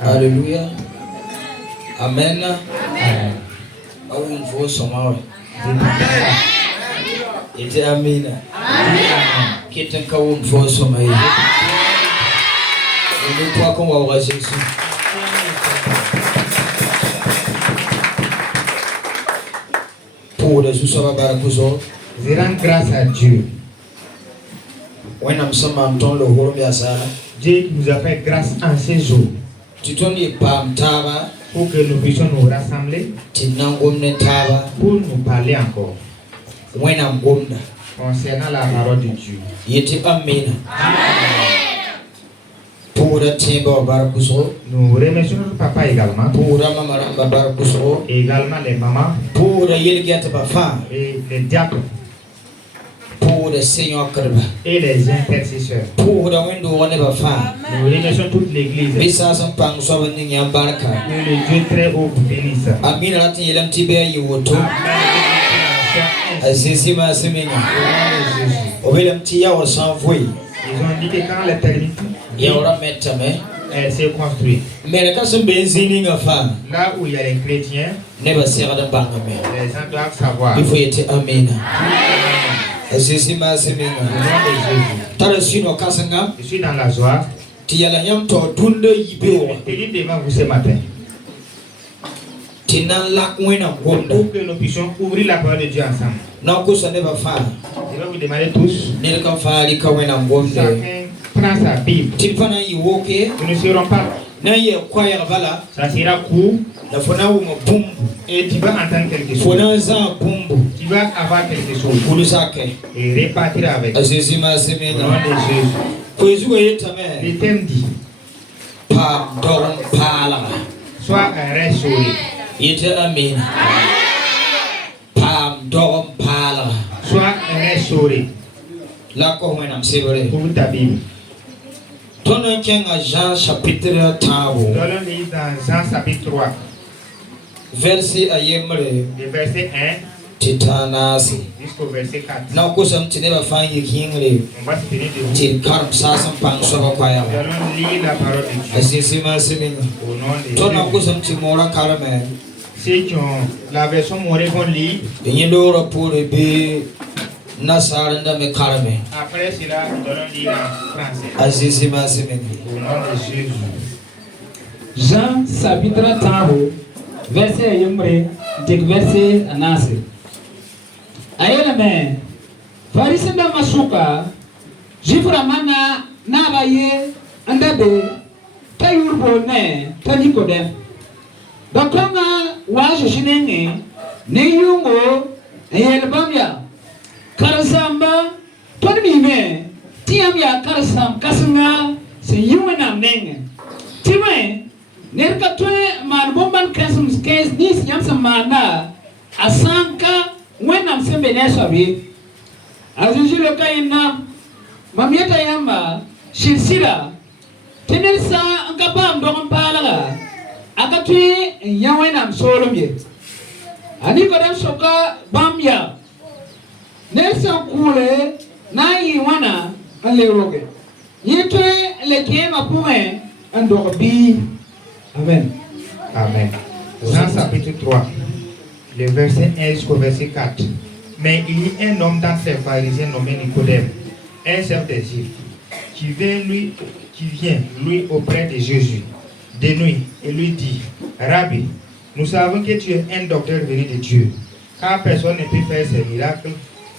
Alléluia. Amen. Amen. Faut sommer. Ite amina. Kita kawun faut sommer. Nous croyons qu'on va voir Jésus. Pour Jésus ça va barakuzo. Je rends grâce à Dieu. When I'm some le horo biasa. Dieu nous a fait grâce en ces jours. Pour que nous puissions nous rassembler. Pour nous parler encore. Concernant la parole de Dieu. Amen. Pour nous remercions notre papa également. Et également les mamans. Et les diacres. Pour le Seigneur et les intercesseurs. Pour nous remercions toute l'église. Que le Dieu très haut vous bénisse. Ils ont dit que quand l'éternité elle s'est construite. Là où il y a les chrétiens, les gens doivent savoir. Il faut être Amen. Je suis dans la joie. Je suis devant vous ce matin. Pour que nous puissions ouvrir la parole de Dieu ensemble. Je vais vous demander tous. Chacun prend sa Bible. Nous ne serons pas. Ça sera court. Et tu vas entendre quelque chose. Tu vas avoir quelque chose. Et répartir avec. Au nom de Jésus. Le thème dit. Sois un vrai sourire. Sois un vrai sourire. Pour ta Bible. Donnons Jean chapitre 3. Donnons lire dans Jean chapitre 3. Verset ayemre. Le verset 1. Titanasi. Jusqu'au verset 4. Na kusam tineba fanyi kingre. On va se finir de vous. Til karam sasam pang soba kwaya. Donnons lire la parole de Dieu. Asisima siminga. Au nom de Jésus. Tona kusam timora karame. Ceux qui ont la version morée vont lire. Yendora pour be nasaranda me karame. Après cela, nous allons lire en français. Asisima siminga. Au nom de Jésus. Jean chapitre 3 verset yumre dik verset anase. Ayelame farisenda masuka jifra mana nabaye andabe tayurbo ne tanikode. Dokonga wa jishinenge ne yungo ayelbamya karasamba tonmime tiamya karasam kasanga se yuwena nenge time nerka tue man bomban kasum case nis yamsa mana asanka wenam sembe nesabi azujilo kaina mamieta yamba shirsira tenelsa angapam dogon palaga akatui yawenam solomye ani kodem soka bamya nelsa kule na yiwana aleroge yetwe lekema pume andobi. Amen. Amen. Jean chapitre 3, le verset 1 jusqu'au verset 4. Mais il y a un homme dans ces pharisiens nommé Nicodème, un chef des Juifs, qui vient lui auprès de Jésus de nuit et lui dit: Rabbi, nous savons que tu es un docteur venu de Dieu, car personne ne peut faire ces miracles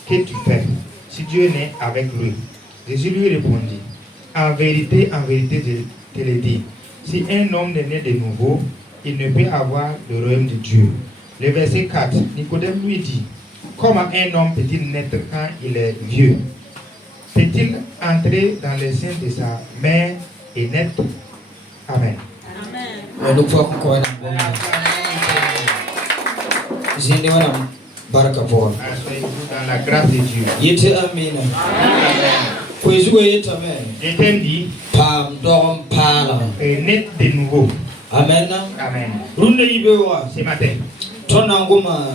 que tu fais, si Dieu n'est avec lui. Jésus lui répondit: en vérité, je te le dis, si un homme n'est né de nouveau, il ne peut avoir le royaume de Dieu. Le verset 4, Nicodème lui dit: comment un homme peut-il naître quand il est vieux? Peut-il entrer dans les seins de sa mère et naître? Amen. Amen. Soyez-vous dans la grâce de Dieu. Amen. Le thème dit: naître de nouveau. Amen. Amen. Runde ibewa. Ce matin, Tona ngoma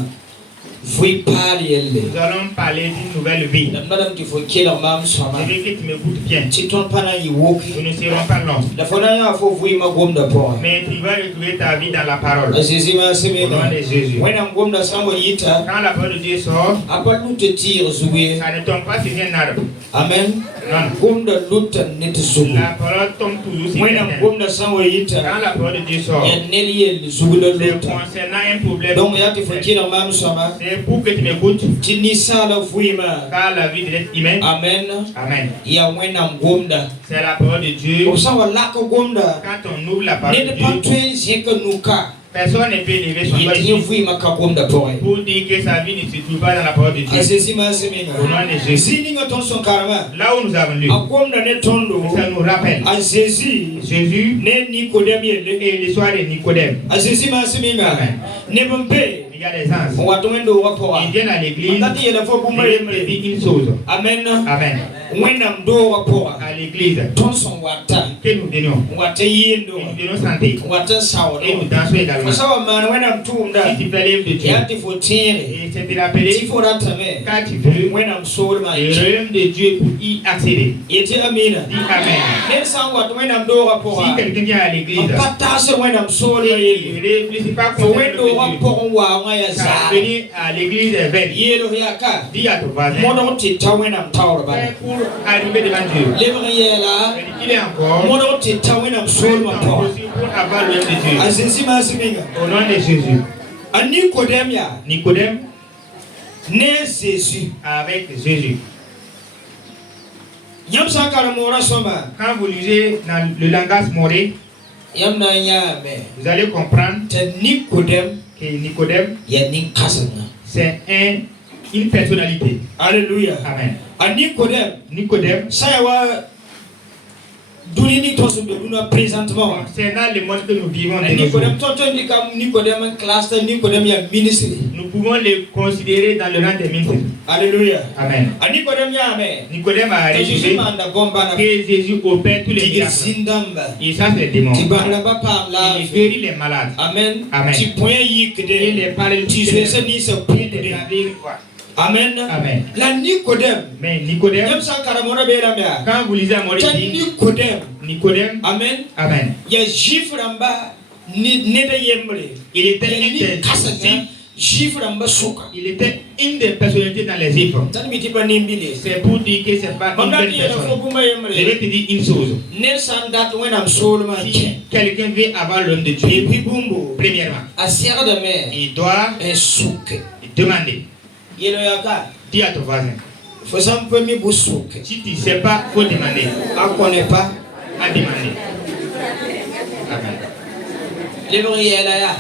Vui parler elle. Nous allons parler d'une nouvelle vie. Madame qui faut qu'il en mam sama. Je veux que tu m'écoutes bien. Tu tournes pas dans y walk. Nous ne serons pas longs. La fona ya faut vui ma gom da point. Mais tu vas retrouver ta vie dans la parole. Jésus m'a Au semé. nom de Jésus. When I'm gom da sango yita. Quand la parole de Dieu sort, Apa nous te tire zoué. ça ne tombe pas sur un arbre. Amen. Non. Gom da luta net zoué. La parole tombe toujours sur When un I'm arbre. gom da sango yita. Quand la parole de Dieu sort, Ya neli el zoué da c'est luta. concernant un problème. Donc ya te faut qu'il en mam sama. C'est pour que tu m'écoutes. Tu n'y ça la vui ma. Car la vie de l'être humain. Amen. Amen. Ya when I'm gom da. C'est la parole de Dieu. Au sang la ko gom da. Quand on ouvre la parole Ne de pas Dieu, tuer c'est que nous ka. personne ne peut lever son doigt Il ici vui ma ka gom da point. pour dire que sa vie ne se trouve pas dans la parole de Dieu. Jésus m'a semé. Au nom de Jésus. Zini nga ton son karma. Là où nous avons lu, A gom da ne tondo. ça nous rappelle A Jésus Jésus ne Nicodème yele. et l'histoire de Nicodème. A Jésus m'a semé nga. Amen. Ne bombe. Il y a des anges. On va tomber do rapport. Ils viennent à l'église Ngati yele fo bumba et yemre. ils disent une chose. Amen. Amen. Wenam do rapport. À l'église, Ton son wata. que nous donnons. Wata yendo. Et nous donnons santé. Wata sawo. Et nous dansons également. Si Sawa man wenam tumda. tu fais l'œuvre de Dieu, Ya te faut tirer. et c'est te rappeler, Il faut rentrer. quand tu veux, Wenam soul ma. le royaume de Dieu pour y accéder. Yeti amina. Dis Amen. Ne sang wat wenam do rapport. Si quelqu'un vient à l'église, Pata se wenam soul ma il yele. ne réfléchit pas Fo contre wendo le Dieu. rapport wa nga ya Car za. venir à l'église est vain. Yelo yaka. Dis à ton voisin, Mono ti ta wenam tawra ba. c'est pour arriver devant Dieu. Lebre yela. Il est encore Mono ti ta wenam soul ma temps po. aussi pour avoir le royaume de Dieu. A Jésus m'a semé nga. Au nom de Jésus. A Nicodème ya. Nicodème Ne Jésus. avec Jésus. Yam sakara mora soma. Quand vous lisez dans le langage moré, Yam na nyame. vous allez comprendre Te Nicodème que Nicodème, ya ninkasanga. c'est une personnalité. Alléluia. Amen. A Nicodème. Nicodème, Saya wa dunini to so be duna présentement. c'est dans le monde que nous vivons de nos jours. Nicodème tonton di kam Nicodème classe Nicodème ya ministre. Nous pouvons le considérer dans le rang des ministres. Alléluia. Amen. A Nicodème ya me. Nicodème a Te Jésus réalisé manda bomba na. que Jésus opère tous les Tigir miracles. sindamba. Il chasse les démons. Ti bahla ba pam la. Il guérit les malades. Amen. Amen. Ti point yikde. Il les parle Ti se ni se Il pide. les avire quoi. Amen. Amen. La Nicodème. Mais Nicodème, Yam sankara mora be la me. quand vous lisez à Te Maurice, Nicodème. Nicodème, Amen. Amen. Ya juif ramba ne da yemre. Il était Ya une ni des, kasanga juif ramba suka. il était une des personnalités dans les livres. Tan mi tiba nimbile. C'est pour dire que c'est pas une Bamba belle ni ya fo personne. bumba Je vais yemre. te dire une chose. Nelson dat when am soul ma Si ki. quelqu'un veut avoir l'homme de Et Dieu, puis bumbo. premièrement, A sierra de mer. il doit E suke. demander. Yelo yaka. Dis à ton voisin. Faut sam peu mi bu suke. Si tu ne sais pas, il faut demander. A connaît pas. À demander. Amen. Lebre yela ya.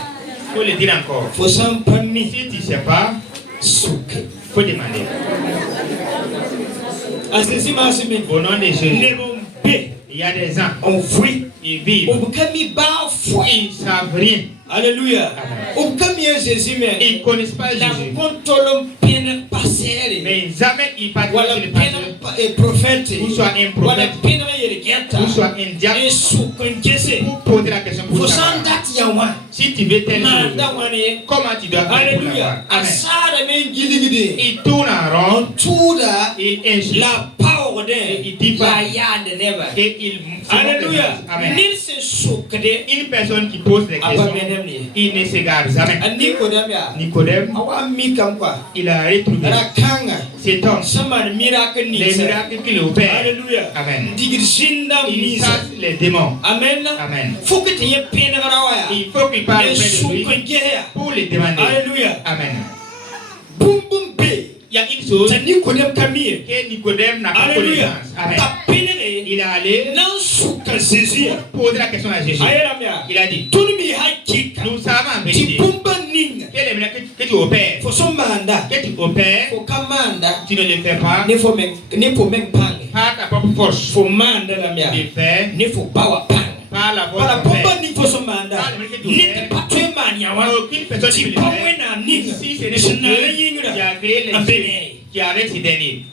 Il faut le dire encore. Faut sam peu mi Si tu ne sais pas, suke. il faut demander. A sisi ma simi. Au nom de Jésus, Nebo be. il y a des gens, On fuit. ils vivent, On kami ba foi. ils ne savent rien. Alléluia. Amen. On kami Jésus mais. Ils ne connaissent pas La Jésus. kontolom pene passer. Mais jamais ils partent Wala sur le pena pasteur, prophète. ou soit un Wala prophète, pena yelegeta. ou soit un diable, Et sukun pour poser la question pour Faut savoir. sandat yawa. Si tu veux telle chose, Manda wane. comment tu dois faire pour Alléluia. l'avoir? Amen. Asara men giligide. Il tourne en rond, Tuda il insiste, la power de Il dit pas. la yande never. et il Alléluia. Amen. Nil se sukde. Une personne qui pose des Aba questions, menem ni. il ne s'égare jamais. Nicodème ya. Nicodème, Awa mi kam kwa. il a retrouvé Rakanga. cet homme, Saman miracle ni. les miracles qu'il opère. Alléluia. Amen. Digir sindam Il ni. chasse les démons. Amen. Amen. Faut que tu aies peine garawa. Il faut qu'il parle Et auprès de lui sukun geya. pour les demander. Alléluia. Amen. Boum boum be. Il y a une chose C'est Nicodème Camille. que Nicodème n'a pas Alléluia. connaissance. Amen. Ta peine Il est allé non souka Jésus. poser la question à Jésus. Ayeramia. Il a dit, Tout mi hakika. nous savons en Ti vérité pumba ning. quel est le miracle que tu opères. Faut son manda. Que tu opères, Faut kamanda. tu ne le fais pas Ne faut même pange. par ta propre force. Faut manda la mia. Tu le fais Ne faut bawa pange. par la Para force de pumba faire. ning faut son manda. Ne te patwe mania wa. Aucune personne qui Ti peut le pamwe faire. na ning. Si ce n'est Je que n'ai Dieu rien qui a créé les Amen. cieux, qui arrête ces derniers.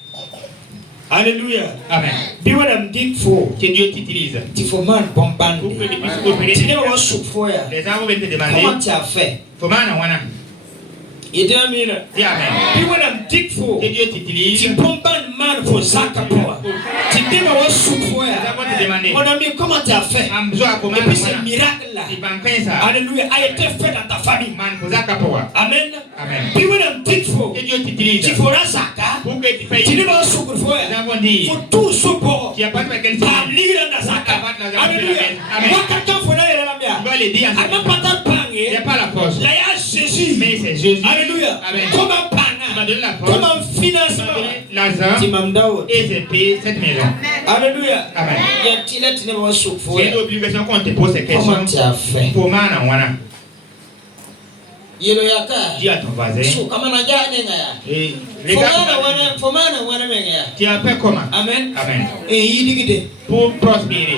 Alléluia. Amen. Be what I'm dig for. Que Dieu t'utilise. Ti faut man bombande. Pour que tu puisses opérer. Tu ne vas souffrir. Les gens vont te Comment demander tu as fait? comment on a. Et dis amen. Dis amen. Puis when I'm dig for, Que Dieu t'utilise. tu pommes pas de man pour Zaka pour. Tu dis ma wa souffre. Mon ami, comment tu as fait? Et puis ce miracle là. Alléluia, a été fait dans ta famille. Amen. Amen. Puis when I'm dig for, Que Dieu t'utilise. tu feras Zaka. Pour que tu payes. Tu dis ma wa souffre. Faut tout souffre. Tu n'as pas de quel Par l'île de Zaka. Alléluia. Moi quelqu'un faut aller là bien. Tu vas le dire. Avant pas de Il n'y a pas la force. là il y a Jésus. Mais c'est Jésus. Alléluia. Amen. Comme un Tu m'as pana. donné la force. Comme un Tu financement. m'as donné l'argent. Tu m'as donné. Et j'ai payé cette maison. Alléluia. Amen. Il y a une lettre qui va souffrir. C'est une obligation qu'on te pose ces questions. Comment tu as fait? Pour moi, Yelo yaka. dis à ton voisin. So kama na jane ngaya. Et regarde. Fomana wana mengaya. Tu as fait comment? Amen. Amen. Et yidigide. Pour prospérer.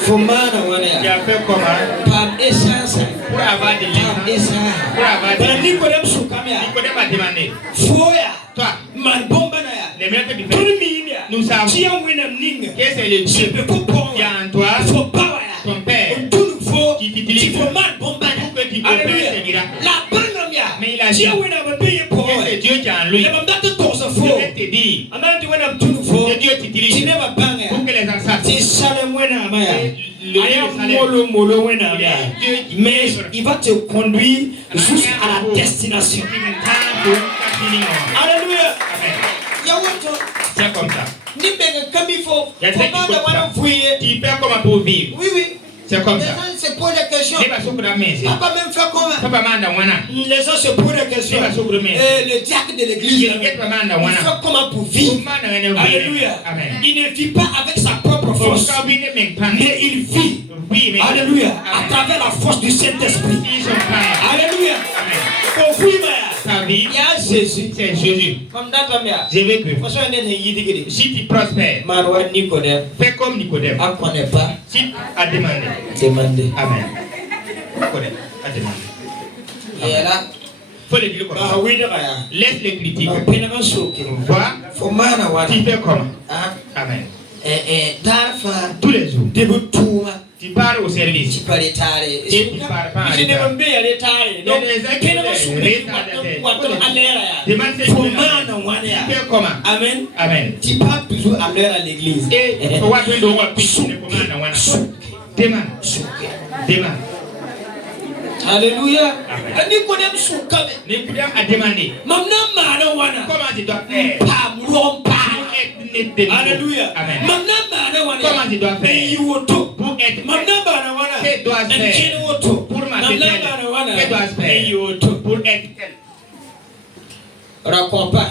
Fomana Tu wana. as fait comment? Par essence. Pour avoir des Par liens. essence. Pour avoir Bana des liens. Nikodem sukamya. Nicolas m'a demandé. Foya. Toi, Man bomba na ya. les mecs du Tout fait. le monde. Nous savons. Tia wena ninga. Que c'est le Je Dieu peux comprendre. qui a en toi, Faut pas ya. ton Père, Tout nouveau. qui t'utilise. Tu faut man bomba. Pour que tu opères ces miracles. La bana ya. Mais il a dit. Tia wena mabeye Que po. c'est Dieu qui a en lui. Le mamdate tosa Je fo. vais te dire. Amandi wena tout nouveau. Que Dieu Tu t'utilise. n'es pas banga. Pour que les ancêtres. C'est Salem wena amaya. Le Salem. Molo wena amaya. Dieu qui Mais il va te conduire jusqu'à la destination. Alléluia. Amen. Yawoto. C'est comme ça. Ni benga kambi fo. Il y a des gens qui Fomana font wana ça. fouye. Tu fais comment pour vivre? Oui, oui. C'est comme Les ça. gens se posent des questions. Les personnes qui ont mis. Papa même fait comment? Papa manda wana. Les gens se posent des questions. Les personnes qui ont mis. Le diacre de l'église. Il y a pas manda Il wana. fait comment pour vivre? Alléluia. Amen. Il ne vit pas avec sa propre force. Mais il vit. Oui, mais. Alléluia. À travers la force du Saint-Esprit. Ils sont pas. Alléluia. Amen. Pour vous, Ta vie, il y a Jésus. c'est Jésus. Comme d'ailleurs. Je veux que. Parce qu'on est yidi. Si tu prospères, Marwa Nicodème. fais comme Nicodème. On ne connaît pas. Si tu as demandé. Demandez. Amen. Nicodème a demandé. Et là. Faut le dire comme Ah ça. oui, d'accord. Laisse les critiques. Pénément souki. Vois, Fomana wana. tu fais comment? Ah. Amen. Darfa. Tous les jours. Debout touma. Tu pars au service. Tu parles tare. Et tu pars pas à Je ne l'état. veux pas aller tare. Il y a des gens qui Pénément sont souki. retardataires. Wato alera ya. Demande ces Fomana wana Tu ya. fais comment? Amen. Amen. Tu pars toujours à l'heure à l'église. Et pour voir que l'on va pitcher le commandant, wana. Demande. Demande. Alléluia. Amen. Nicodème soukame. Nicodème a demandé. Mamna mana wana. Comment tu dois faire? Pam rompa. Pour être né de nouveau. Alléluia. Amen. Mamna mana wana. Comment tu dois faire? Yoto. Pour être Mamna mana wana. Que dois-je faire? Nkene woto. Pour ma Mamna belle. mana wana. Que dois-je faire? Yoto. Pour être tel. Raconte pas.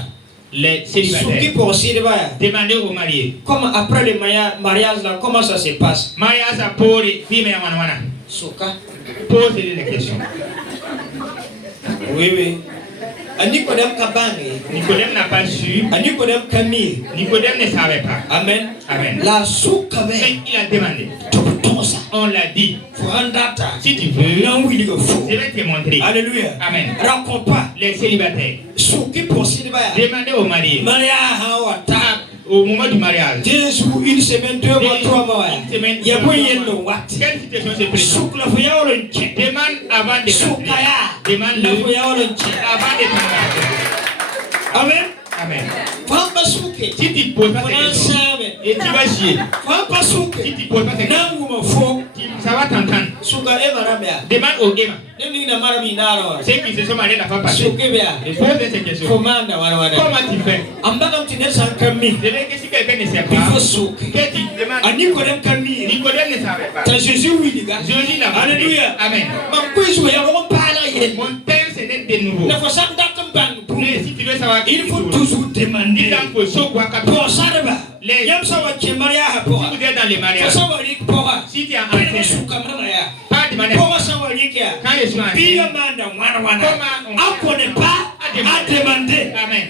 Les Souki célibataires. pour Sidibaya. Demandez aux mariés. Comme après le mariage là, comment ça se passe? Mariage à pour les femmes wana wana. Souka. Posez les questions. Oui, oui. A Nicodème Kabangi. Nicodème n'a pas su. A Nicodème Camille. Nicodème ne savait pas. Amen. Amen. La soukame. Mais il a demandé. Topotosa. On l'a dit. Furandata. Si tu veux, Non, oui, il faut. je vais te montrer. Alléluia. Amen. Raconte pas. Les célibataires. Souki pour Sidibaya. Demandez aux mariés. Maria Hawata. Au moment du mariage. 2 jours, 1 semaine, 2 mois, 3 mois. Une semaine, Il y a 3 pas mois. de what. Quelle situation se présente? Souk la foya ou le tchè. Demande avant de Soukaya. t'engager. Demande La le foya ou le tchè. avant de t'engager. Amen. Amen. Famba souke. Si tu ne poses pas ces Fana questions, sabe. et tu vas chier. Famba souke. Si tu ne poses pas ces questions, Nangu mafo. ça va t'entendre. Souka ema ramea. Demande aux Emma. Nemi na mara minaro. Ceux qui se sont mariés la fois passée. Souke bea. Et posez ces questions. Komanda wana wana. Comment tu fais? Ambaka mtine sankami. Je veux que si quelqu'un ne sait Il faut pas, souke. que tu demandes. A Nicodème Camille. Nicodème ne savait pas. Ta Jésus oui les gars. Jésus n'a pas. Alléluia. Amen. Mamkwizu ya rompala yel. Mon thème, c'est d'être de nouveau. Na fosam datum bang. Mais si tu veux savoir qui Il faut tu es, toujours demander. il faut savoir que Pour Saraba. Les- Yam sawa kemaria si hapoa. vous êtes dans les Pour mariages, sawa lik pora. si tu es en Pena enceinte, suka mama ya. pas de manière. Pour sawa lik ya. Quand je suis Pia enceinte, manda wana wana. Comment on- On connaît pas à demander. Amen.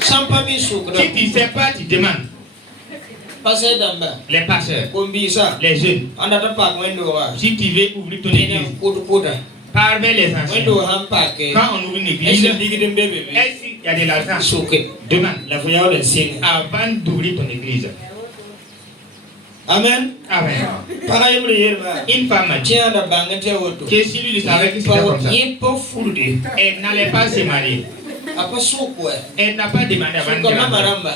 Sans pas mis soukra. Si tu ne sais pas, tu demandes. Passez d'amba. Les pasteurs, Bombisa. les jeunes, Anda ta pak wendo wa. si tu veux ouvrir ton Pena église, kuda. parle vers les anciens. Wendo ham pak. Quand on ouvre une église, Est-ce que digidem bébé? est-ce qu'il y a de l'argent? Souke. Demande. La foya ou le signe. Avant d'ouvrir ton église. Amen. Amen. Pareil, Une femme tiens la banque, que si lui savait que c'était comme ça, elle n'allait pas se marier. Elle n'a pas demandé à Vanessa.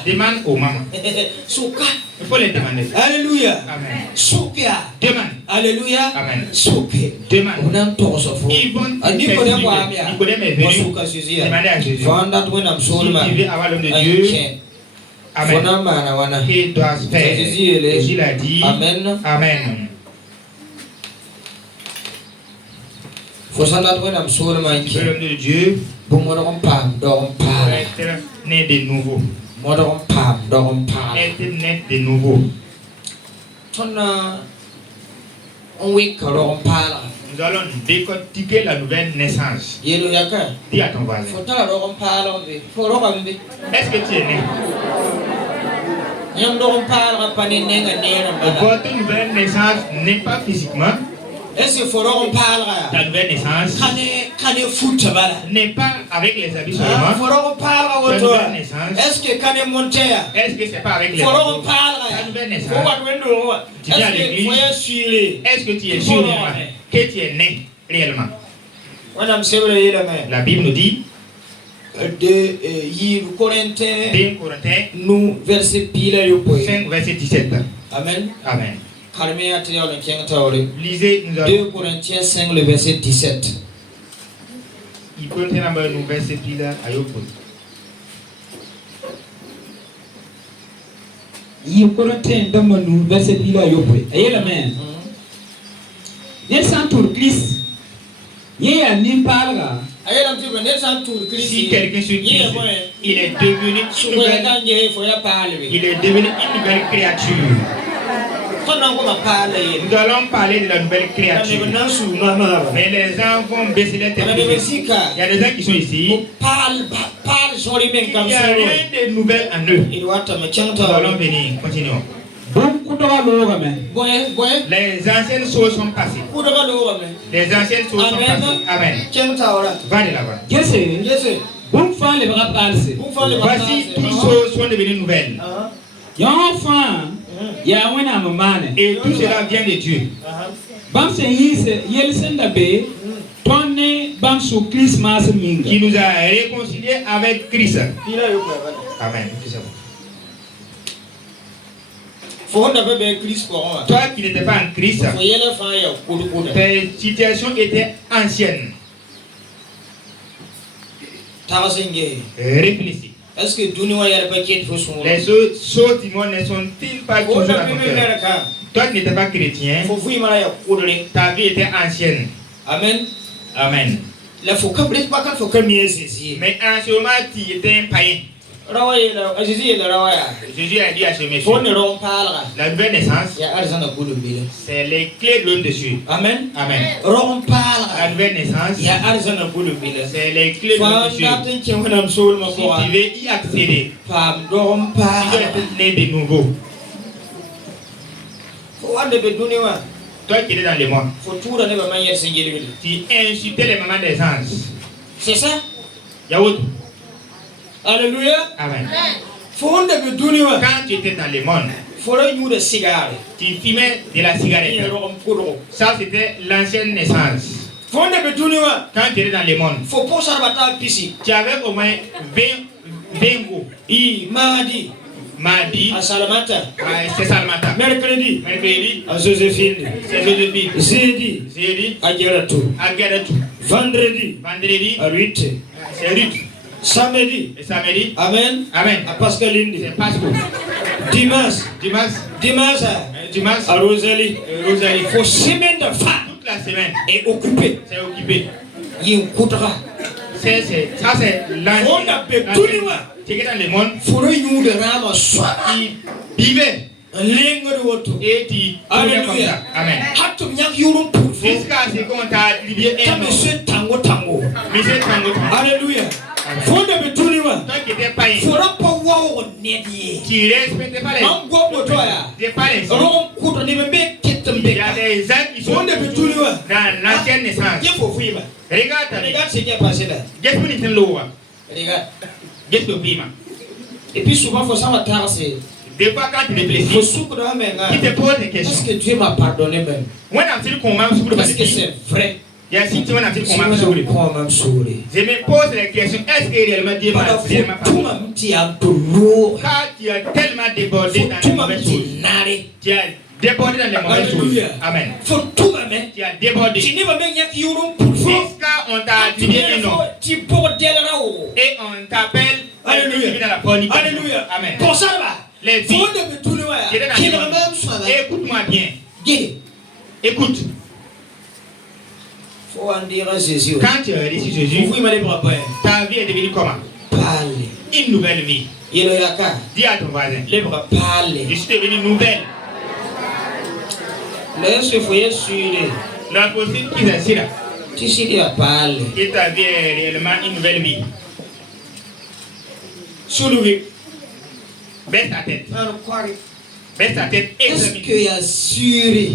Demande aux mamans. Il faut les demander. Alléluia. Amen. Demande. Alléluia. Amen. Demande. Ils vont Nicodème est venu demander à Jésus. Si tu veux avoir l'homme de Dieu, Amen. Il doit se faire. Jésus l'a dit. Amen. Amen. L'homme de Dieu être né de nouveau. Être né de nouveau. Nous allons décortiquer la nouvelle naissance. Dis à ton voisin. Est-ce que tu es né? Votre nouvelle naissance n'est pas physiquement. Est-ce que ta nouvelle naissance n'est pas avec les habits seulement. Ta nouvelle naissance. Est-ce que c'est pas avec les habits? Ta nouvelle naissance. Tu viens à l'église. Est-ce que tu es sûr que tu es né réellement? La Bible nous dit. 2 Corinthiens, nous verset 5 verset 17. Amen. Amen. Lisez 2 Corinthiens 5 le verset 17. Il peut nous verset pile à Yopon. Il Corinthiens nous verset pile à Yopon. Ayez la main. N'est santur Christ. Yé a nimpalga. Si quelqu'un se dit, il est devenu une nouvelle créature. Nous allons parler de la nouvelle créature. Mais les gens vont baisser les têtes. Il y a des gens qui sont ici. Il n'y a rien de nouvel en eux. Nous allons venir. Continuons. Les anciennes choses sont passées. Les anciennes choses sont passées. Amen. Va de là-bas. Voici, toutes choses sont devenues nouvelles. Et tout cela vient de Dieu. Qui nous a réconciliés avec Christ. Amen. Toi qui n'étais pas en Christ, tes situations étaient anciennes. Réfléchis. Est-ce que les choses du monde ne sont-ils pas toujours à ton cœur? Toi qui n'étais pas chrétien, ta vie était ancienne. Amen. Amen. Mais en ce moment, tu étais un païen. Jésus a dit à ce monsieur, la nouvelle naissance, c'est les clés de l'homme de Dieu. Amen. Amen. La nouvelle naissance, c'est les clés de l'homme de Dieu. Si tu veux y accéder, tu dois être né de nouveau. Toi qui es dans le monde, tu insultais les mamans des anges. C'est ça? Yaoud. Alléluia. Amen. Quand tu étais dans le monde, tu fumais de la cigarette. Ça, c'était l'ancienne naissance. Quand tu étais dans le monde, tu avais au moins 20 goûts. Mardi, c'est Salamata. Mercredi, à Joséphine. C'est Joséphine. Jeudi, à Geratou. Vendredi, à Ruth. C'est Ruth. Samedi, Amen. Amen. À Pascaline. C'est Pascal. Dimanche, à Rosalie. Il faut semaine de fin. Toute la semaine. Et occupé. C'est occupé. Il y a un coutera. Ça, c'est l'ancien. Tu es dans le monde. Il vivait. Et tu Alléluia. comme ça. Amen. Jusqu'à ce qu'on t'a libéré. Monsieur Tango. Alléluia. Toi qui étais païen, tu respectais pas les gens. Il y a des gens qui sont dans l'ancienne naissance. Regarde ce qui est passé là. Regarde. Et puis souvent, il faut savoir Des fois, quand tu réfléchis, tu te poses des questions. Est-ce que Dieu m'a pardonné même? Est-ce que c'est vrai? Je me pose la question, est-ce que réellement Dieu m'a pardonné? Car tu as tellement débordé dans les mauvaises choses. Tu as débordé dans les mauvaises choses. Amen. Tu as débordé. Jusqu'à on t'a attribué un nom. Et on t'appelle dans la fornication. Alléluia. Amen. Pour ça, les filles, écoute-moi bien. Écoute. Faut en dire à Jésus. Quand tu as reçu Jésus, ta vie est devenue comment? Une nouvelle vie. Dis à ton voisin. Je suis devenu nouvelle. La possible qui est là. Et ta vie est réellement une nouvelle vie. Soulever. Baisse ta tête. Baisse ta tête. Est-ce qu'il y a assuré?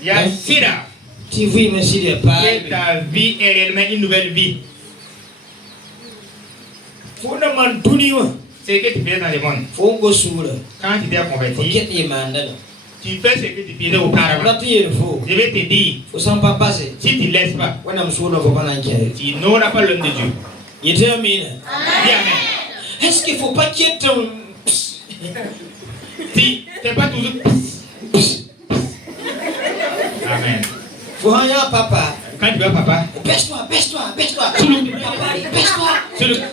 Il y a Sira. Tu vois, monsieur, il pas. Et ta vie est réellement une nouvelle vie. C'est ce que tu faisais dans le monde. Quand tu t'es converti, tu fais ce que tu faisais auparavant. Je vais te dire, si tu ne laisses pas, tu n'auras pas l'homme de Dieu. Dis Amen. Est-ce qu'il ne faut pas qu'il y ait ton... Si tu n'es pas toujours... Amen. Faut rien, papa. Quand tu vas, papa, baisse-toi. Papa, baisse-toi.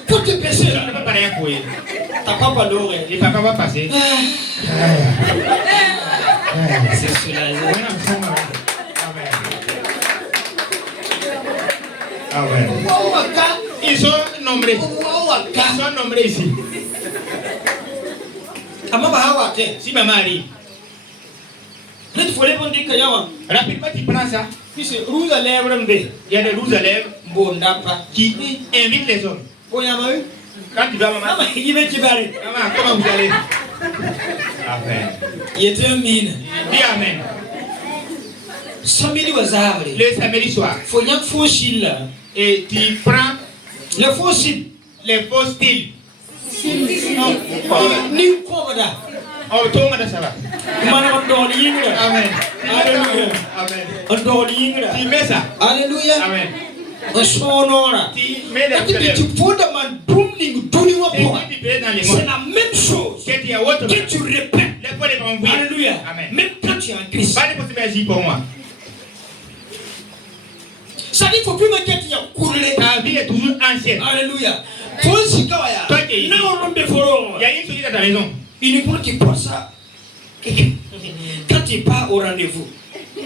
Pour te baisser. Tu ne peux pas rien pour eux. Ta papa l'aurait. Et papa va passer. C'est soulagé. Amen. Ils sont nombreux. Ici. Si maman arrive, rapidement tu prends ça. Il y a des rouges à lèvres qui invitent les hommes. Quand tu vas, maman, comment vous allez? Amen. Dis Amen. Dis Amen. Le samedi soir. Et tu prends le fossile. Les faux styles. Oh, tout le monde ça va. Amen. Amen. Tu mets ça. Alléluia. Amen. Tu mets les c'est la même chose que tu répètes. Alléluia. Amen. Même quand tu es en Christ. Pas de possibilité pour moi. Ça dit qu'il ne faut plus me dire qu'il y a coulé. Ta vie est toujours ancienne. Alléluia. Toi qui es ici, il y a une chose dans ta maison. Uniquement qui pense ça. Quand tu pars au rendez-vous.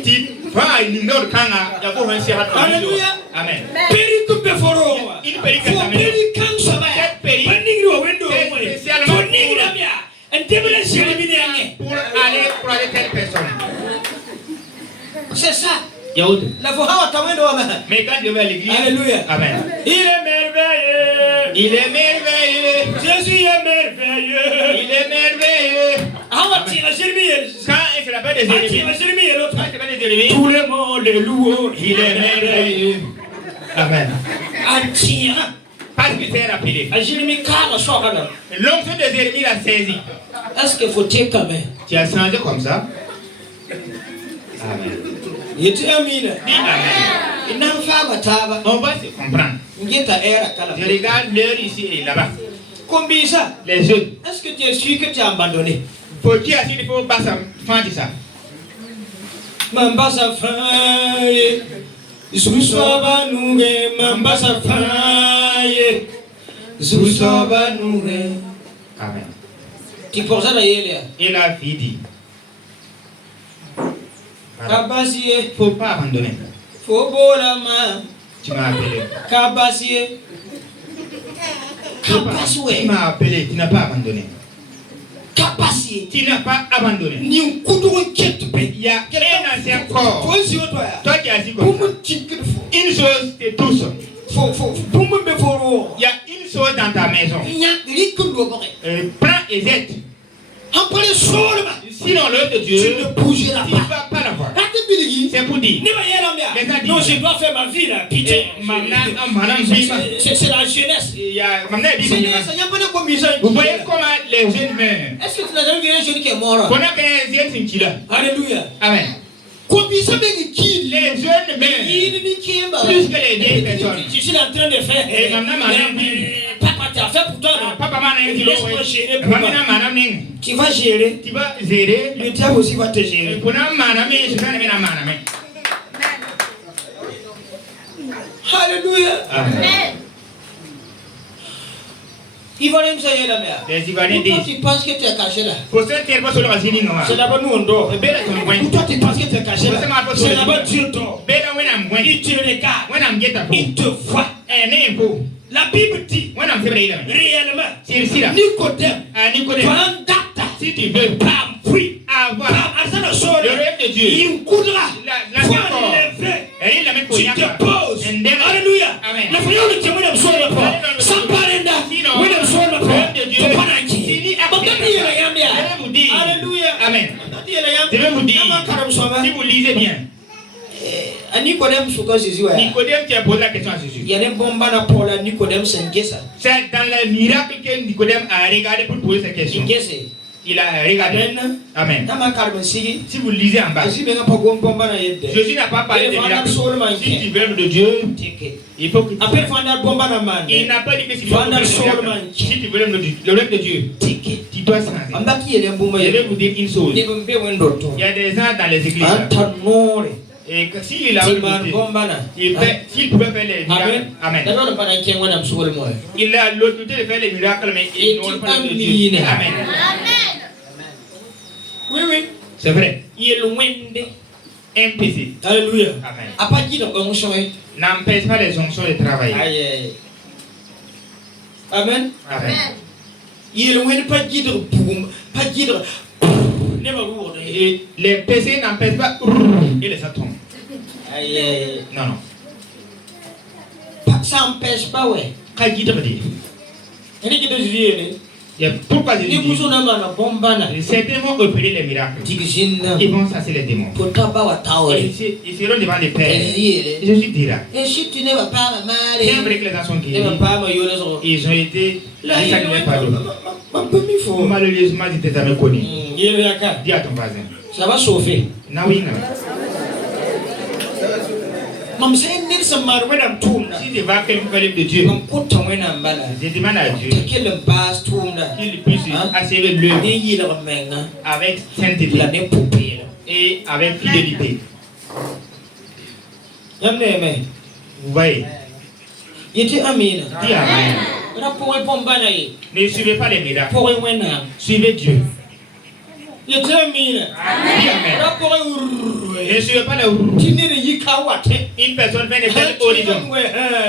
Tu vas à une numéro de Kanga, il y a pour un sérat. Alléluia. Amen. Péricupe de Foro. Une périque à ta maison. Cette périque. Pour aller telle personne. C'est ça. La mais quand je vais à l'église, alléluia. Amen. Il est merveilleux. Il est merveilleux. Jésus est merveilleux. Il est merveilleux. Quand il se l'appelle des ennemis, tout le monde le loue. Il est merveilleux. Amen. Parce que c'est rappelé. L'onction des ennemis l'a saisi. Est-ce qu'il faut dire quand même? Tu as changé comme ça. Amen. Il dit Amen. On va se comprendre. Je regarde l'heure ici et là-bas. Combien ça? Les jeunes. Est-ce que tu es sûr que tu as abandonné? Pour qui a-t-il il faut passer faire ça? Mambasa faye. Zusoba nuge. Mambasa faye. Zusoba nuge. Amen. Tu penses à la yélia? Et la fille dit. Kabasie. Il ne faut pas abandonner. Faut bolama. Tu m'as appelé. Kabasie. Tu m'as appelé, tu n'as pas abandonné. Kabasie. Tu n'as pas abandonné. Il y a un ancien corps. Toi qui as dit comme ça. Une chose, c'est tout ça. Il y a une chose dans ta maison. Prends et jette. Sinon l'œuvre de Dieu, tu ne bougeras pas. Tu ne vas pas la voir. C'est pour dire. Non, je dois faire ma vie là. Pitié. C'est la jeunesse. Vous voyez comment les jeunes meurent. Est-ce que tu n'as jamais vu un jeune qui est mort? Alléluia. Amen. Les jeunes meurent plus que les vieilles personnes. Je suis en train de faire. Papa, tu as fait pour toi, non? Laisse-moi gérer pour moi. Tu vas gérer. Le diable aussi va te gérer. Alléluia. Amen. Ivoirien, ça y est la mère. Les Ivoiriens disent. Pourquoi tu penses que tu es caché là? C'est d'abord nous on dort. Pourquoi tu penses que tu es caché là? C'est d'abord Dieu dort. Il te regarde. Il te voit. La Bible dit réellement Nicodème si tu veux avoir le rêve de Dieu, il coudra tu te poses. Alléluia. La prière de Dieu sans parler Alléluia. Amen. Je vais vous dire, si vous lisez bien, Nicodème, qui a posé la question à Jésus. Il y a des bombes pour la Nicodème, c'est dans le miracle que Nicodème a regardé pour poser cette question. Il a regardé. Amen. Si vous lisez en bas, Jésus n'a pas parlé de miracle. Si tu veux de Dieu, il faut que tu il n'a pas dit que si tu veux le rêve de Dieu, tu dois changer. Je vais vous dire une chose. Il y a des gens dans les églises. Et s'il a s'il pouvait faire les miracles, amen. Il a l'autorité de faire les miracles, mais il n'a pas de Dieu. Amen. Oui. C'est vrai. Il est loin de implicite. Alléluia. Amen. N'empêche pas les onctions de travailler. Amen. Amen. Il est loin de pas dire. Et les péchés n'empêchent pas et les atomes. Non. Ça n'empêche pas, ouais. Pourquoi Jésus dit certains vont opérer les miracles. Ils vont chasser les démons. Ils seront devant les pères. Jésus dira. C'est vrai que les gens sont guéris. Ils ont été sacrifiés par eux. Malheureusement, ils n'étaient jamais connus. Dis à ton voisin. Ça va chauffer. Non. Si tu vas faire une de Dieu, je demande à Dieu qu'il puisse assurer l'œuvre avec sainteté et avec fidélité. Vous voyez? Dis Amen. Ne suivez pas les miracles. Suivez Dieu. Dis Amen. Ne suivez pas une personne fait des belles horizons.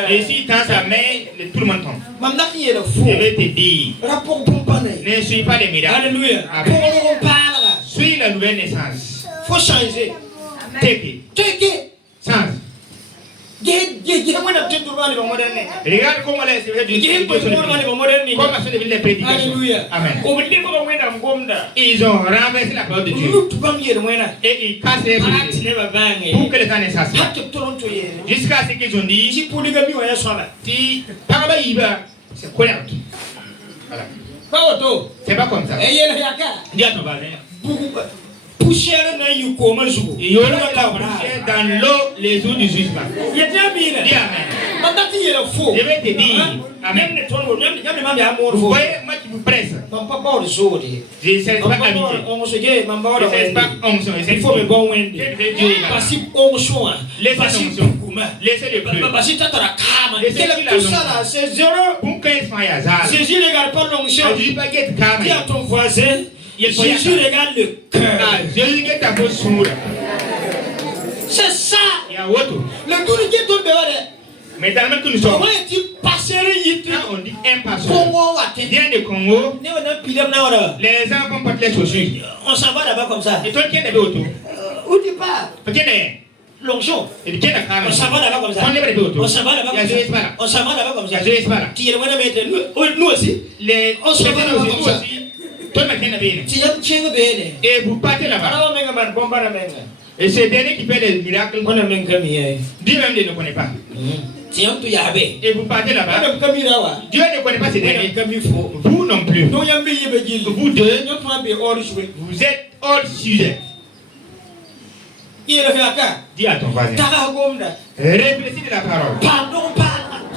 Et si dans sa main, tout le monde tombe. Je vais te dire, ne suivez pas les miracles. Alléluia. Suis la nouvelle naissance. Faut changer. Take it. Change. Regarde comment les prédications. Amen. Ils ont renversé la parole de Dieu. Et ils cassent les brisés pour que les gens ne sachent pas. Jusqu'à ce qu'ils ont dit si c'est quoi? Voilà. C'est pas comme ça. Dis à ton voisin. Poussière il y aura la poussière dans l'eau les jours du jugement. Dis Amen. Je vais te dire. Amen. Vous voyez, moi qui vous presse. Je ne sais pas amitié. Je ne sais pas onction. Il faut me bon wind. Laissez le bleu. C'est zéro. Pour qu'il soit Jésus ne regarde pas l'onction. Dis à ton voisin. Jésus regarde le cœur. C'est ça. Le tour qui tombe mais dans le que nous sommes, on dit un passeur. Vient de Congo. Les gens vont porter les chaussures. On s'en va là-bas comme ça. Et toi qui es autour? Où tu pars? L'onction. On s'en va là-bas comme ça. On s'en va là-bas comme ça. On s'en va là-bas comme ça. Qui est loin de mettre nous aussi. On s'en va là-bas comme ça. Et vous partez là-bas. Et ce dernier qui fait les miracles, On a même comme hier. Dieu même ne le connaît pas. Tiens, tu y avais. Et vous partez là-bas, Dieu ne connaît pas ces derniers. Vous non plus. Vous deux, vous êtes hors sujet. Dis à ton voisin. Réfléchis de la parole.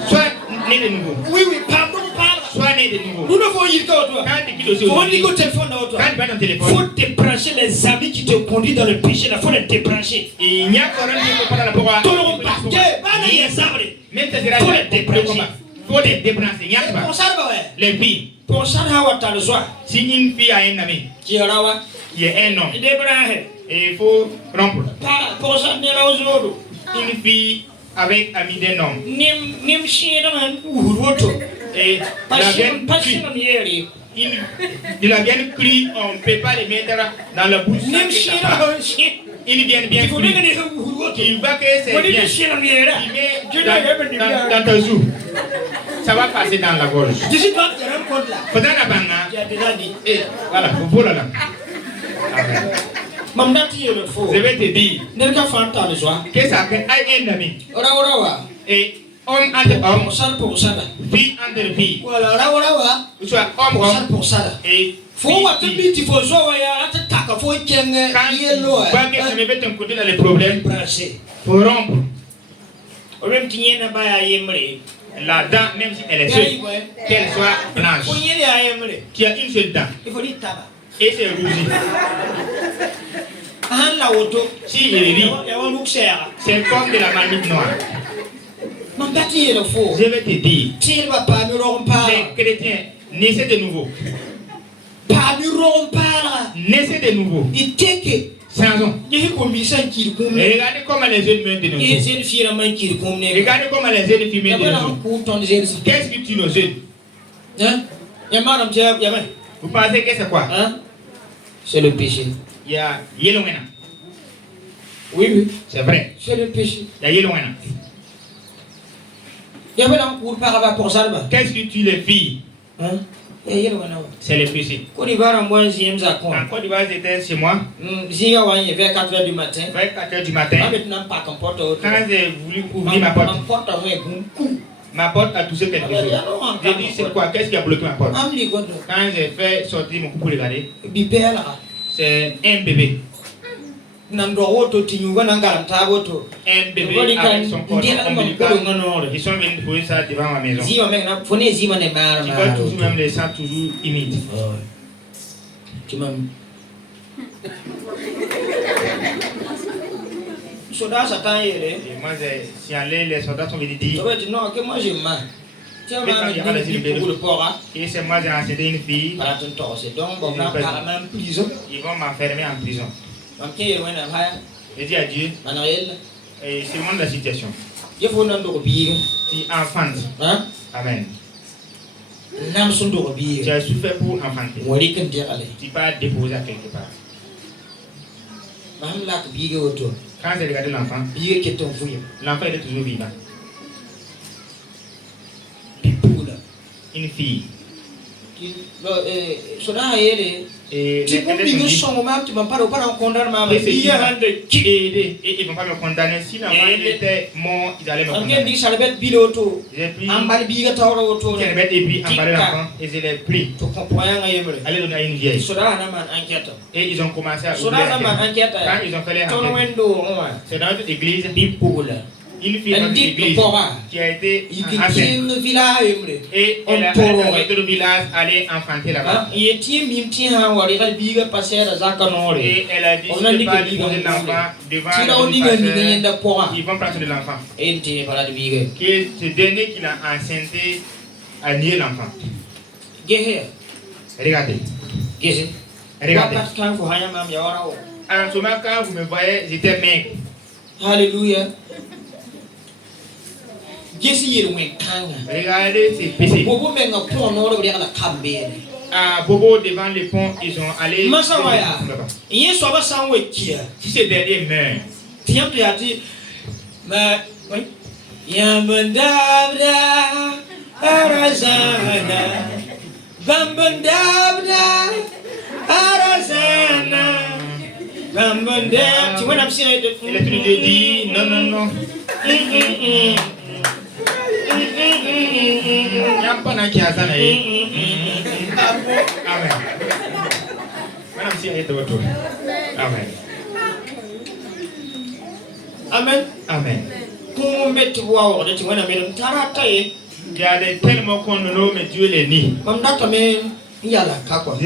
Sois né de nouveau. Oui, pardon, Sois né de nouveau. nous ne voyons pas toi. Quand tu quittes aussi aujourd'hui, Faut téléphone dans toi. quand tu vas dans ton téléphone, Faut débrancher les amis qui te conduisent dans le péché. Il faut les débrancher. il n'y a pas de pas dans la parole. Tout le monde passe. Même ça sera le combat. Faut les débrancher. Il n'y a pas. Pour ça, Les filles, pour ça, le soir. si une fille a un ami, Qui est là, il y a un homme, il débranche. et il faut rompre. Pour ça, il est là aujourd'hui. Une fille avec ami d'un homme. Nim chien dans un ouroto. Et il a bien cru, on ne peut pas les mettre dans la bouche. Nim chien dans un chien. Il vient bien cru. Il va que c'est bien. Il met dans ta joue. Ça va passer dans la gorge. Je suis pas de rencontre là. Faisant la banane. Tu as déjà dit. Et voilà, vous voilà là. Amen. Je vais te dire que ça fait un ami. Et homme entre homme, fille entre fille, soit homme et faut voir que tu faut jouer à ta tac, faut qu'il y ait quand tu me mets ton côté dans les problèmes, pour rompre. Au même temps, il n'y a pas à y la dent, même si elle est seule, qu'elle soit blanche, qui a une seule dent, il faut dire tabac. et c'est rougi. Si il rit, c'est comme de la marmite noire. Je vais te dire, les chrétiens, naissez de nouveau. Naissez de nouveau. Changeons. Regardez comment les jeunes meurent de nos jours. Regardez comment les jeunes filles meurent de nos jours. Qu'est-ce que tu nous jeunes? Vous pensez que c'est quoi? C'est le péché. Il y a Yelongena. Oui. C'est vrai. C'est le péché. Il y a Yelongena. Il y avait un cours par rapport pour ça. Qu'est-ce que tu les filles? C'est le péché. Côte d'Ivoire, en moins, j'aime En Côte d'Ivoire, j'étais chez moi. Vers 4 h du matin. Vers 4 h du matin. Quand j'ai voulu ouvrir ma porte, ma porte a touché quelque chose. J'ai dit, c'est quoi? Qu'est-ce qui a bloqué ma porte? Quand j'ai fait sortir mon cou pour regarder, c'est un bébé. Un bébé avec son corps ombilical. Ils sont venus poser ça devant ma maison. Tu vois toujours même les sangs toujours humides. Tu m'aimes. Soldats s'attendent. Et moi j'ai signalé, les soldats sont venus dire. Non, que moi j'ai mal. Tiens, et c'est moi j'ai enseigné une fille. Ils vont m'enfermer en prison. Je dis à Dieu, et c'est le monde de la situation. Tu enfantes. Amen. Tu as souffert pour enfanter. Tu vas déposer à quelque part. Quand j'ai regardé l'enfant, l'enfant est toujours vivant. Une fille. Et ils vont pas me condamner. Si l'enfant était mort, ils allaient me condamner. J'ai pris Kerbet et puis emballé l'enfant et je l'ai pris. Allez donner à une vieille. Et ils ont commencé à ouvrir la tête. Quand ils ont fait les enquêtes, c'est dans notre église. Une fille dans notre église qui a été enceinte. Et elle a été au village, aller enfanter là-bas. Et elle a dit, je ne peux pas déposer l'enfant devant le pasteur. Ils vont prendre de l'enfant. Et ce dernier qui l'a enceinté a nié l'enfant. Regardez. Regardez. En ce moment, quand vous me voyez, j'étais maigre. Alléluia. Regardez ces péchés. À Bobo devant le pont, ils sont allés. Si ce dernier meurt, Il est truc de dire non, non, non. Il n'y a pas de qui a ça. Amen. Madame, si elle est autour. Amen. Amen. Amen. Il y a des tellement qu'on nomme Dieu les nids. Je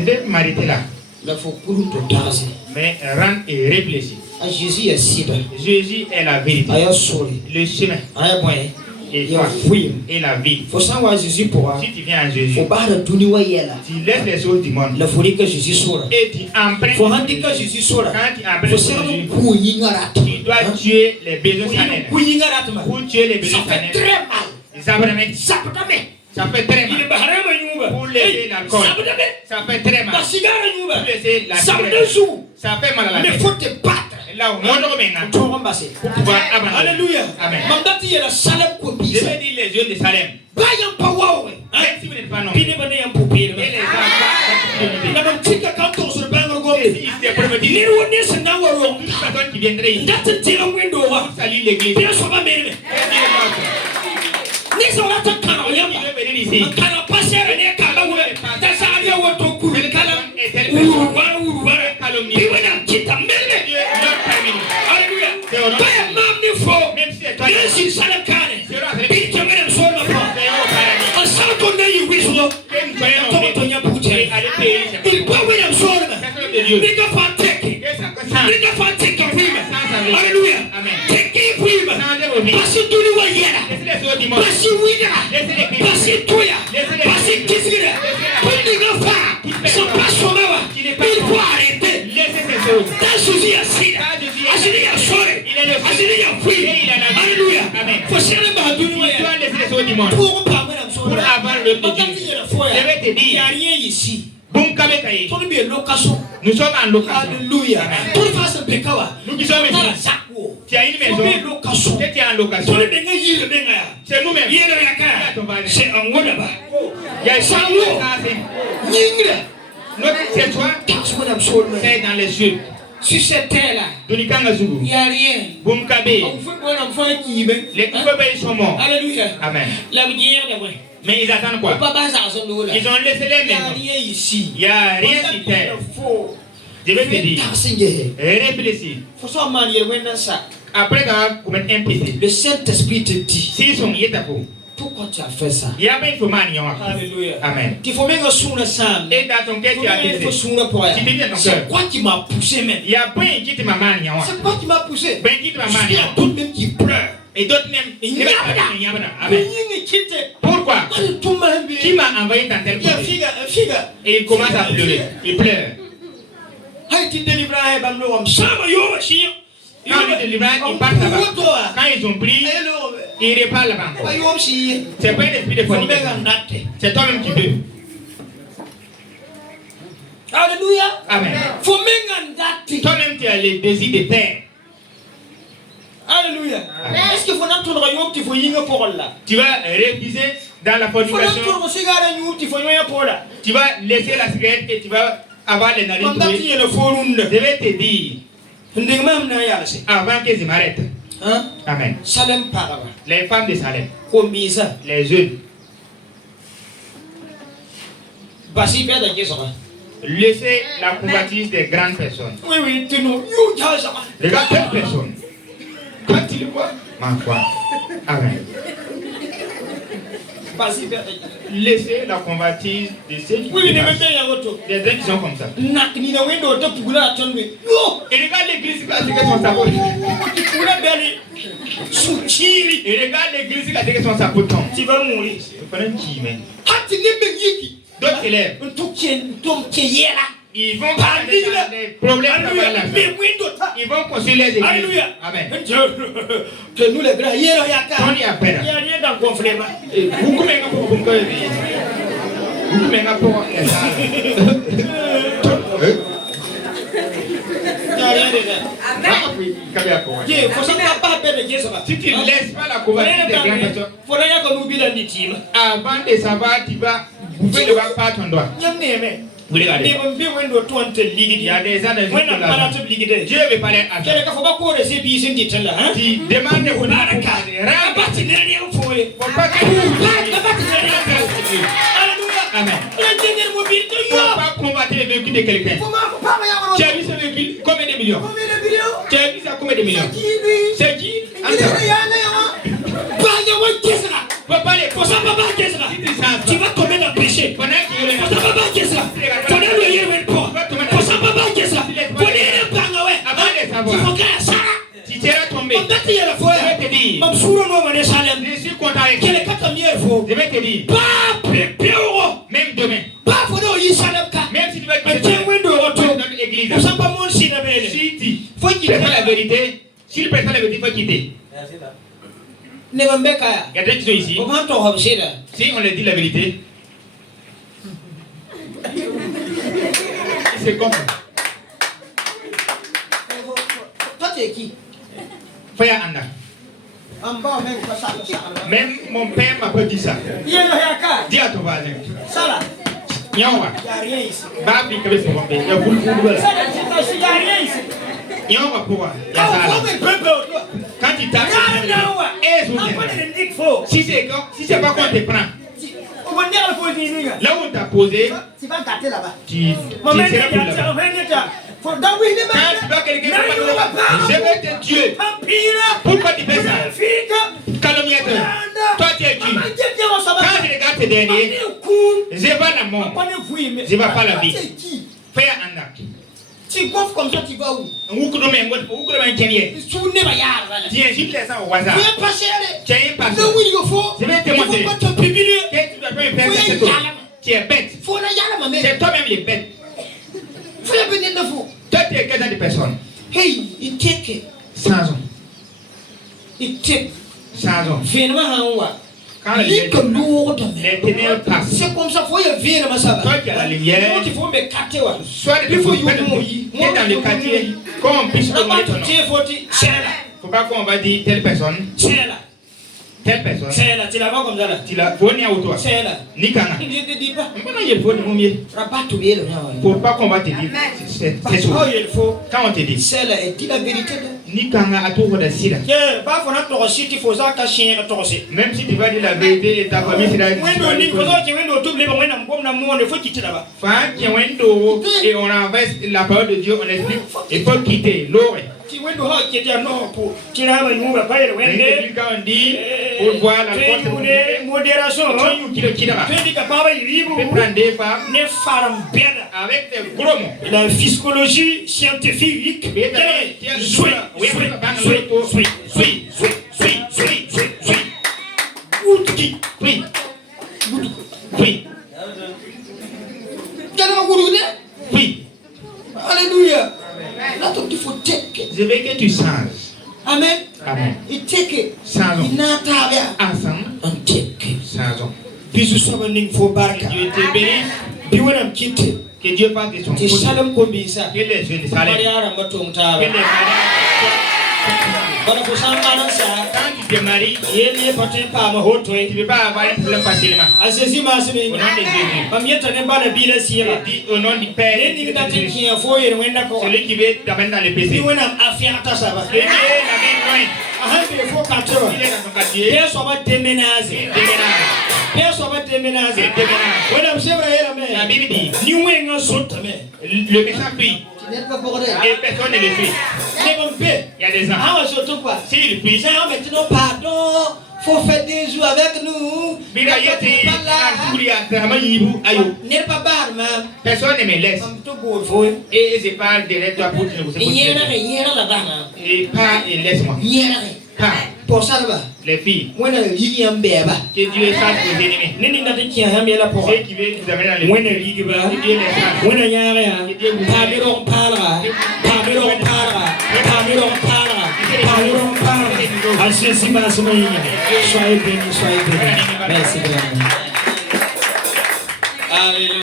vais m'arrêter là. Mais rentre et réfléchis. Jésus est la vérité, le chemin et la vie. Si tu viens à Jésus, tu laisses les choses du monde et tu empruntes. Quand tu empruntes Jésus, tu dois tuer les besoins charnels. Pour tuer les besoins charnels, ça fait très mal. Pour laisser l'alcool, ça fait très mal. Pour laisser la cigarette, ça fait mal à la tête. Mais il faut te battre. Là où on pour pouvoir abandonner. Alléluia. Amen. Je vais dire les jeunes de Salem. Même si vous n'êtes pas non. Et les enfants, toute personne qui viendrait ici pour salir l'église. Pour avoir le de Dieu. Je vais te dire, il n'y a rien ici. Nous sommes en location. Alléluia. Nous qui sommes ici. Tu as une maison. Tu es en location. C'est nous-mêmes. C'est en haut là-bas. Il y a c'est toi. C'est dans les cieux. Sur cette terre-là, il n'y a rien. Les Koubébé sont morts. Alléluia. Amen. Mais ils attendent quoi? Ils ont laissé les maisons. Il n'y a rien ici. Il n'y a rien sur terre. Je vais te dire. Réfléchis. Après avoir commis un péché, le Saint-Esprit te dit. S'ils sont liés à vous. Pourquoi tu as fait ça? Il y a bien une Alléluia. Amen. Il faut même que ça. Et dans ton cœur, tu as dit. C'est quoi qui m'a poussé même? Il y a bien qui te m'a manié. C'est quoi qui m'a poussé? Ben qui te m'a manié. Il y a d'autres même qui pleurent. Et d'autres même. Amen. Pourquoi? Qui m'a envoyé dans tel côté? Et il commence à pleurer. Il pleure. Quand les délivrants, ils partent là-bas. Quand ils ont pris, ils repartent là-bas. C'est pas un esprit de fornication. C'est toi-même qui veux. Alléluia. Amen. Toi-même, tu as les désirs de terre. Alléluia. Est-ce qu'il faut entendre un royaume, il faut y aller pour là? Tu vas refuser dans la fornication. Tu vas laisser la cigarette et tu vas avoir les narines. Je vais te dire. Avant que je m'arrête. Amen. Les femmes de Salem. Les jeunes. Laissez la convoitise des grandes personnes. Oui, tu nous. Regarde quelle personne. Quand tu le vois, ma foi. Amen. Laissez la convoitise de ceux qui des gens qui sont comme ça. Et regarde l'église qui a dégué son sapot. Et regarde l'église qui a dégué son sapot. Tu vas mourir. D'autres élèves. Ils vont parler des problèmes là-bas. Ils vont construire les églises. Alléluia. Amen. Que nous les grands, il y a rien dans le conflit. Beaucoup de si tu ne laisses pas la convoitise des grandes personnes, avant de savoir, tu vas bouffer le pas ton doigt. Vous regardez. Il Il y a des gens Dieu veut parler à toi. Tu demandes au Amen. Faut pas combattre le véhicule de quelqu'un. Tu as vu ce véhicule? Combien de millions? Tu as vu ça combien de millions? C'est qui? Faut pas les tu vas commettre un péché. Tu seras tombé. Je vais te dire. Je suis content avec toi. Je vais te dire. Même demain. Même si tu vas quitter notre église. Si tu préfères la vérité, si tu préfères la vérité, il faut quitter. Il y a des gens ici. Si on leur dit la vérité, c'est comme ça. Toi, tu es qui? Frère Anna. Même mon père m'a pas dit ça. Dis à ton voisin. Nyawa. Babi kabe sombe. Ya bulu bulu. Nyawa pouvoir. Ya ça. Quand tu tapes, si c'est pas qu'on te prend. Là où on t'a posé, tu seras plus là-bas. Quand tu vas quelqu'un, je vais te tuer. Pourquoi tu fais ça? Calomniateur. Toi tu es tué. Quand je regarde tes derniers, je vais la mort. Je vais pas la vie. Fais un acte. Tu gonfles comme ça, tu vas où? Tu insultes les gens au hasard. Tu es impatient. Je vais te montrer. Qu'est-ce que tu dois faire tu es bête. C'est toi-même les bêtes. Toi, tu es quel genre de personne? Hey, il take 100 ans. il take 100 ans. Quand les ténèbres passent, c'est comme ça, il faut y venir dans ça. Toi qui as la lumière, il faut me capter. soit il faut y aller dans le quartier, comme on puisse demander ton nom. Il ne faut pas qu'on va dire telle personne. Telle personne. C'est là, tu la vois comme ça là. Tu la vois ni à toi. C'est là. Ni kana. Je ne te dis pas. Maintenant il faut nous mieux. Faut pas qu'on va te dire. C'est tout. Quand on te dit. C'est là, et dis la vérité. Ni kana à tout de sida. Pas faut notre site, il faut ça cacher à toi aussi. Même si tu vas dire la vérité et ta famille sera. When on dit que tu viens de tout les bon na mo il faut quitter là-bas. Fa qui wendo et on renverse la parole de Dieu, on explique. Il faut quitter l'oré. Qui wendo ha qui était non pour qui n'a pas nous va pas le wende. Quand on dit pour voir la force de modération. Tu dis que papa il vit prendre des femmes ne farm beda avec des gros mots. La psychologie scientifique. Alléluia. Là, il faut take. Je veux que tu changes. Amen. Amen. Il take. Changeons. Il n'a pas bien. Ensemble. On take. Changeons. Bisu sabaning fo barka. Dieu te bénisse. Biwanam kite. Que Dieu fasse de son côté. Shalom kombisa. Que les jeunes salem. Mariara matung ta. Que les Bana ko sambana sa. Quand tu te maries, yeli patin pa ma hoto. tu ne peux pas avoir un problème facilement. Asesi ma sebe. Au nom de Jésus. Bamieta ne bana bila sira. Dis au nom du Père. Ni ngata tinki fo yere wenda ko. Celui qui veut t'amener dans le péché. Biwanam afia ta saba. Celui qui est la main loin. Ahambe fo katoro. Il est dans son quartier. Bien so ba déménager. Bien so ba déménager. Wena msema yera me. La Bible dit. Ni wenga sotame. Le méchant fuit. Et personne ne le suit. Il y a des gens. S'il prie, faut faire des jours avec nous. Personne ne me laisse. Et je parle derrière toi pour te le et pas et laisse-moi. Pas. Les filles. Que Dieu fasse aux ennemis. Ceux qui veulent nous amener dans le que Dieu les fasse. Que Dieu vous Soyez bénis, soyez bénis. Merci.